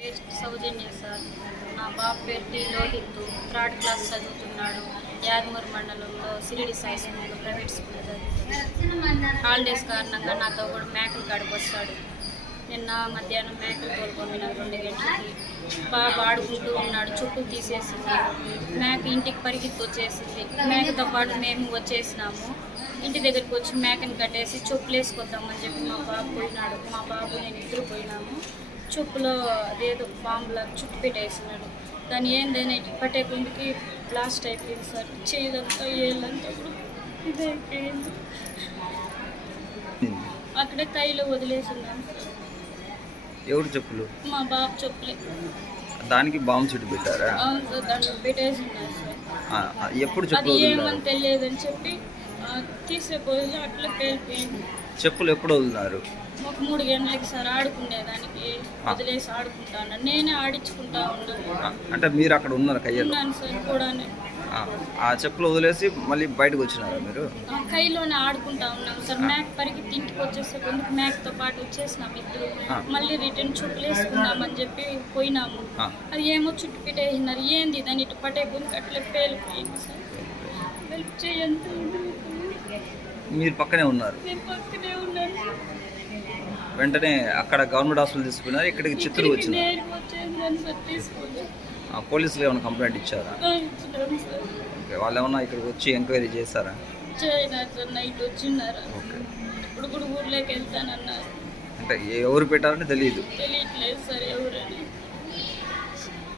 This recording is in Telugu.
సౌజన్య సార్. నా బాబు పేరు టి లోహిత్, 3rd క్లాస్ చదువుతున్నాడు. యాదమూరు మండలంలో సిరిడి సాయి స్కూల్లో ప్రైవేట్ స్కూల్లో చదువుతున్నాడు. హాలిడేస్ కారణంగా నాతో కూడా మేకలు కాడికి వస్తాడు. నిన్న మధ్యాహ్నం మేకలు తోలుకొనినాడు 2 గంటలకి. బాబు ఆడుకుంటూ ఉన్నాడు, చుట్టూ తీసేసింది. మేక ఇంటికి పరిగెత్తి వచ్చేసింది. మేకతో పాటు మేము వచ్చేసినాము. ఇంటి దగ్గరికి వచ్చి మేకని కట్టేసి చెప్పులు వేసుకొద్దామని చెప్పి మా బాబు పోయినాడు. మా బాబు నేను ఇద్దరు పోయినాము. చెప్పులో అదేదో బాంబులా చుట్టు పెట్టేసినాడు. దాన్ని ఏందైనా ఇటు పట్టే కొందికి బ్లాస్ట్ అయిపోయింది సార్. చేయదంతా ఏళ్ళంతా కూడా ఇదైపోయింది. అక్కడే కైలో వదిలేసినాం సార్. ఎవరు చెప్పులు? మా బాబు చెప్పులే. దానికి బాంబు చుట్టు పెట్టారా? అవును సార్, దాంట్లో పెట్టేసినారు సార్. ఎప్పుడు అది చెప్పులు ఏమని వదిలినారు? తెలియదని చెప్పి తీసేపోయి అట్లా పేలిపోయింది. చెప్పులు ఎప్పుడు వదిలినారు? ఒక 3 గంటలకి సార్ ఆడుకునేదానికి వదిలేసి ఆడుకుంటాను. నేనే ఆడించుకుంటా ఉన్నాను. అంటే మీరు అక్కడ ఉన్నారు కయ్యలో? ఉన్నాను సార్ కూడానే. ఆ చెప్పులు వదిలేసి మళ్ళీ బయటకు వచ్చినారా మీరు? కైలోనే ఆడుకుంటా ఉన్నాం సార్. మేక పరిగెత్తి ఇంటికి వచ్చేసే కొందుకు మేకతో పాటు వచ్చేసినాం ఇద్దరు. మళ్ళీ రిటర్న్ చుట్టూ వేసుకుందామని చెప్పి పోయినాము. అది ఏమో చుట్టు పెట్టేసినారు. ఏంది దాన్ని ఇటు పట్టే కొందుకు అట్లా పేలిపోయింది సార్. హెల్ప్ చేయండి. మీరు పక్కనే ఉన్నారు? నేను పక్కనే ఉన్నాను సార్. వెంటనే అక్కడ గవర్నమెంట్ హాస్పిటల్ తీసుకున్నారు, ఇక్కడికి చిత్తూరు వచ్చినారు. నేరుగా వచ్చేసిందని సార్ తీసుకొని పోలీసులు ఏమైనా కంప్లైంట్ ఇచ్చారా? ఇచ్చినాను సార్. ఓకే, వాళ్ళు ఏమన్నా ఇక్కడికి వచ్చి ఎంక్వైరీ చేశారా? చేయనారు సార్. నైట్ వచ్చినారా. ఓకే, ఇప్పుడు కూడా ఊర్లోకి వెళ్తానన్నారు. అంటే ఎవరు పెట్టారని తెలియదు. తెలియట్లేదు సార్.